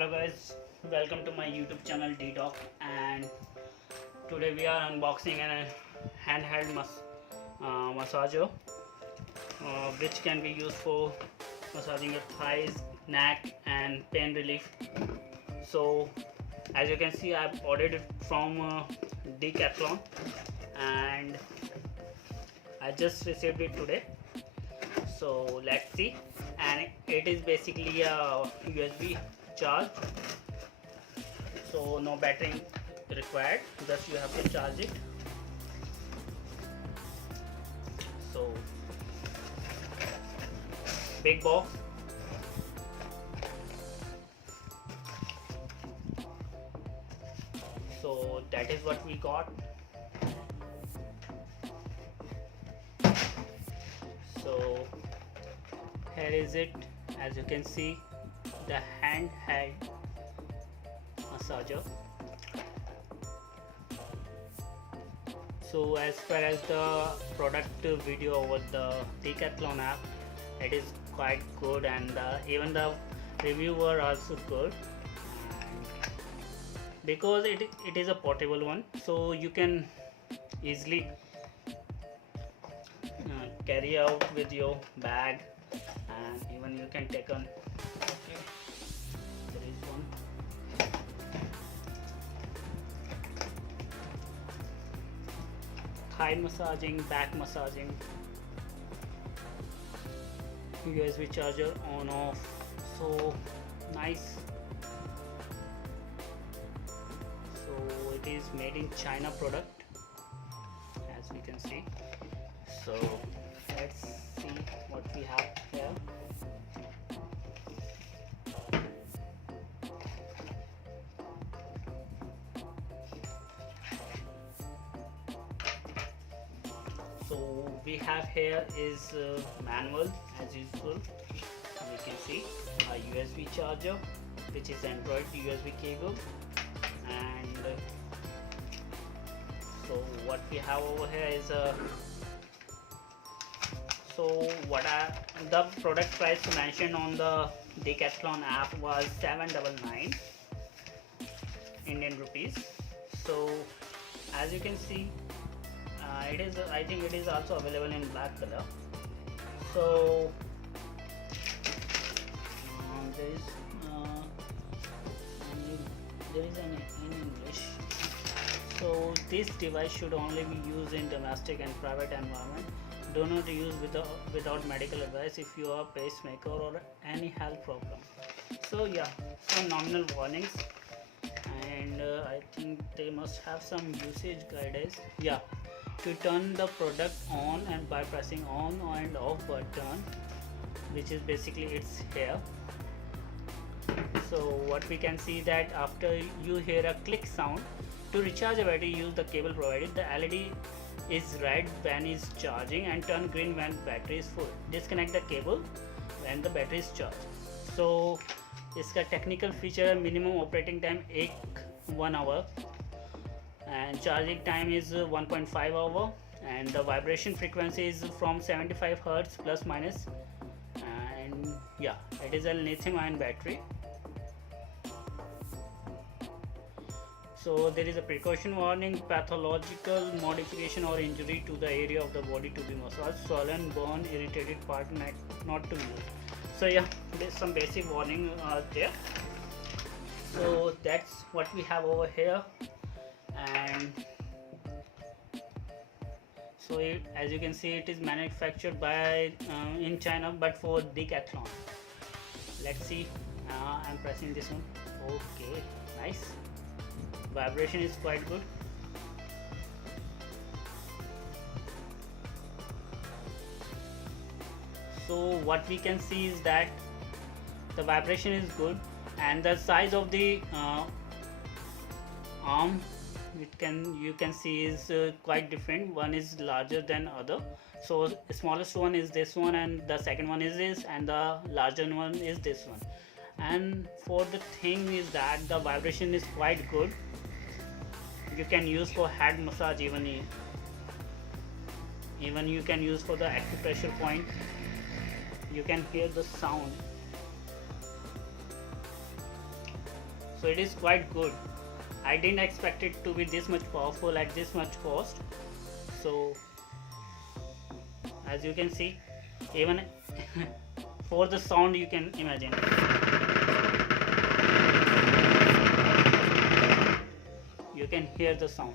Hello guys, welcome to my YouTube channel DeDoc, and today we are unboxing a handheld massager which can be used for massaging your thighs, neck and pain relief. So as you can see, I've ordered it from Decathlon and I just received it today. So let's see, and it is basically a USB charge, so no battery required, just you have to charge it. So big box, so that is what we got. So here is it, as you can see, the handheld massager. So as far as the product video over the Decathlon app, it is quite good, and even the reviewer also good, and because it is a portable one, so you can easily carry out with your bag, and even you can take on. Okay, there is one. Thigh massaging, back massaging, USB charger on off, so nice. So it is made in China product, as we can see. So let's see what we have here. So we have here is manual as usual. We can see a USB charger, which is Android USB cable, and so what we have over here is a the product price mentioned on the Decathlon app was 799 Indian rupees. So as you can see, it is, I think it is also available in black color. So there is an in English. So this device should only be used in domestic and private environment. Do not use without medical advice if you are a pacemaker or any health problem. So yeah, some nominal warnings, and I think they must have some usage guidelines. Yeah, to turn the product on and by pressing on and off button, which is basically it's here. So what we can see that after you hear a click sound, to recharge a battery, use the cable provided. The LED is red when is charging and turn green when battery is full. Disconnect the cable when the battery is charged. So इसका technical feature minimum operating time 1 hour and charging time is 1.5 hour, and the vibration frequency is from 75 Hz plus minus, and yeah, it is a lithium ion battery. So there is a precaution warning: pathological modification or injury to the area of the body to be massaged, swollen, burn, irritated part not to use. So yeah, there's some basic warning there. So that's what we have over here, and so as you can see, it is manufactured by in China, but for Decathlon. Let's see. I'm pressing this one. Okay, nice. Vibration is quite good. So what we can see is that the vibration is good, and the size of the arm you can see is quite different. One is larger than other. So the smallest one is this one, and the second one is this, and the larger one is this one. And for the thing is that the vibration is quite good. You can use for head massage, even you can use for the acupressure point. You can hear the sound. So it is quite good. I didn't expect it to be this much powerful at this much cost. So as you can see, even for the sound you can imagine, you can hear the sound.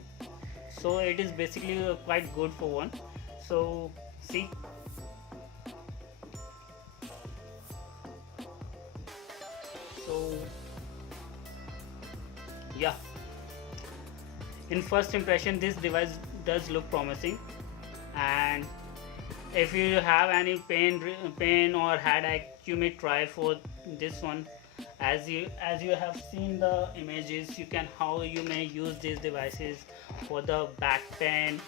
So it is basically quite good for one. So see, so yeah, in first impression this device does look promising. And if you have any pain or headache, you may try for this one. As you have seen the images, you can how you may use these devices for the back pain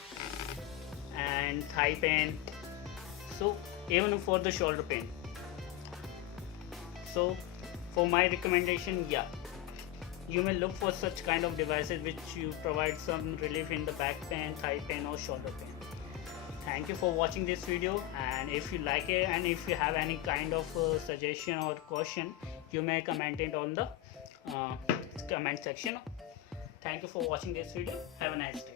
and thigh pain, so even for the shoulder pain. So for my recommendation, yeah, you may look for such kind of devices which you provide some relief in the back pain, thigh pain or shoulder pain. Thank you for watching this video, and if you like it and if you have any kind of suggestion or question, you may comment it on the comment section. Thank you for watching this video. Have a nice day.